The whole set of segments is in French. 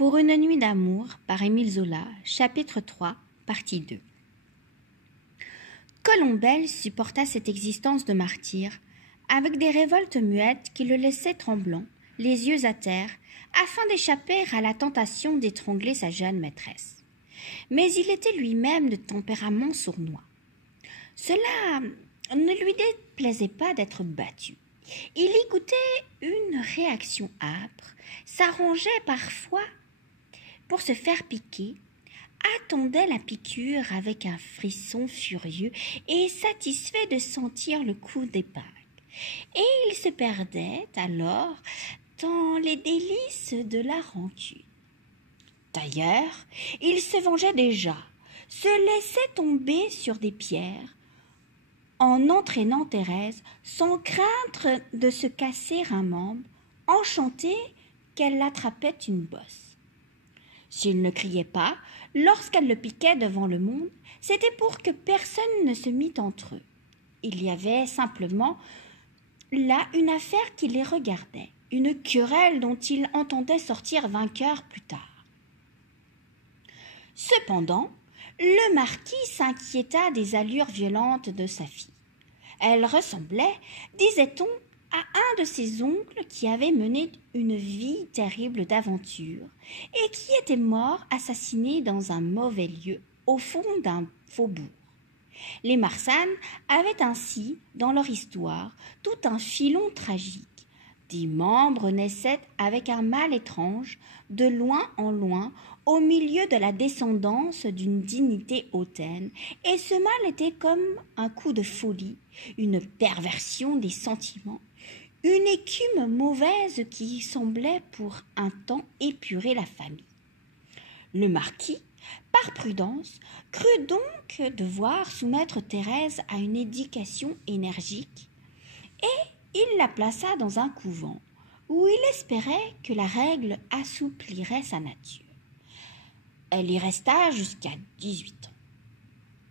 Pour une nuit d'amour, par Émile Zola, chapitre 3, partie 2. Colombelle supporta cette existence de martyr, avec des révoltes muettes qui le laissaient tremblant, les yeux à terre, afin d'échapper à la tentation d'étrangler sa jeune maîtresse. Mais il était lui-même de tempérament sournois. Cela ne lui déplaisait pas d'être battu. Il y goûtait une réaction âpre, s'arrangeait parfois pour se faire piquer, attendait la piqûre avec un frisson furieux et satisfait de sentir le coup d'épingle. Et il se perdait alors dans les délices de la rancune. D'ailleurs, il se vengeait déjà, se laissait tomber sur des pierres, en entraînant Thérèse, sans craindre de se casser un membre, enchanté qu'elle l'attrapait une bosse. S'il ne criait pas, lorsqu'elle le piquait devant le monde, c'était pour que personne ne se mît entre eux. Il y avait simplement là une affaire qui les regardait, une querelle dont il entendait sortir vainqueur plus tard. Cependant, le marquis s'inquiéta des allures violentes de sa fille. Elle ressemblait, disait-on, à un de ses oncles qui avait mené une vie terrible d'aventure et qui était mort assassiné dans un mauvais lieu au fond d'un faubourg. Les Marsanne avaient ainsi, dans leur histoire, tout un filon tragique. Des membres naissaient avec un mal étrange, de loin en loin, au milieu de la descendance d'une dignité hautaine, et ce mal était comme un coup de folie, une perversion des sentiments, une écume mauvaise qui semblait pour un temps épurer la famille. Le marquis, par prudence, crut donc devoir soumettre Thérèse à une éducation énergique, et il la plaça dans un couvent, où il espérait que la règle assouplirait sa nature. Elle y resta jusqu'à 18 ans.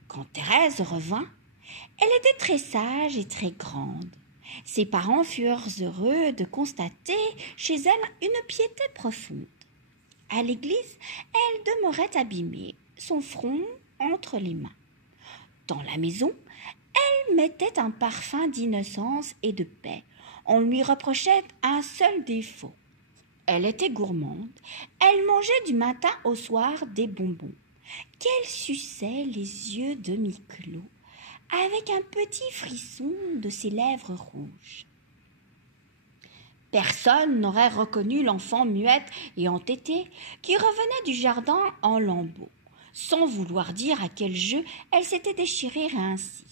Quand Thérèse revint, elle était très sage et très grande. Ses parents furent heureux de constater chez elle une piété profonde. À l'église, elle demeurait abîmée, son front entre les mains. Dans la maison, elle mettait un parfum d'innocence et de paix. On lui reprochait un seul défaut. Elle était gourmande, elle mangeait du matin au soir des bonbons, qu'elle suçait les yeux demi-clos, avec un petit frisson de ses lèvres rouges. Personne n'aurait reconnu l'enfant muette et entêtée qui revenait du jardin en lambeaux, sans vouloir dire à quel jeu elle s'était déchirée ainsi.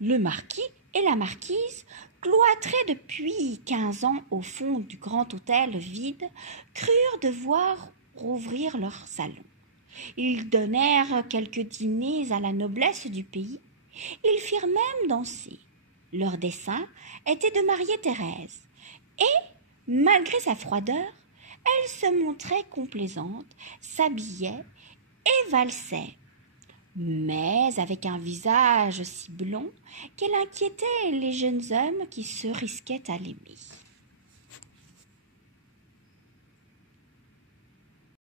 Le marquis et la marquise, cloîtrés depuis 15 ans au fond du grand hôtel vide, crurent devoir rouvrir leur salon. Ils donnèrent quelques dîners à la noblesse du pays. Ils firent même danser. Leur dessein était de marier Thérèse. Et, malgré sa froideur, elle se montrait complaisante, s'habillait et valsait, mais avec un visage si blond qu'elle inquiétait les jeunes hommes qui se risquaient à l'aimer.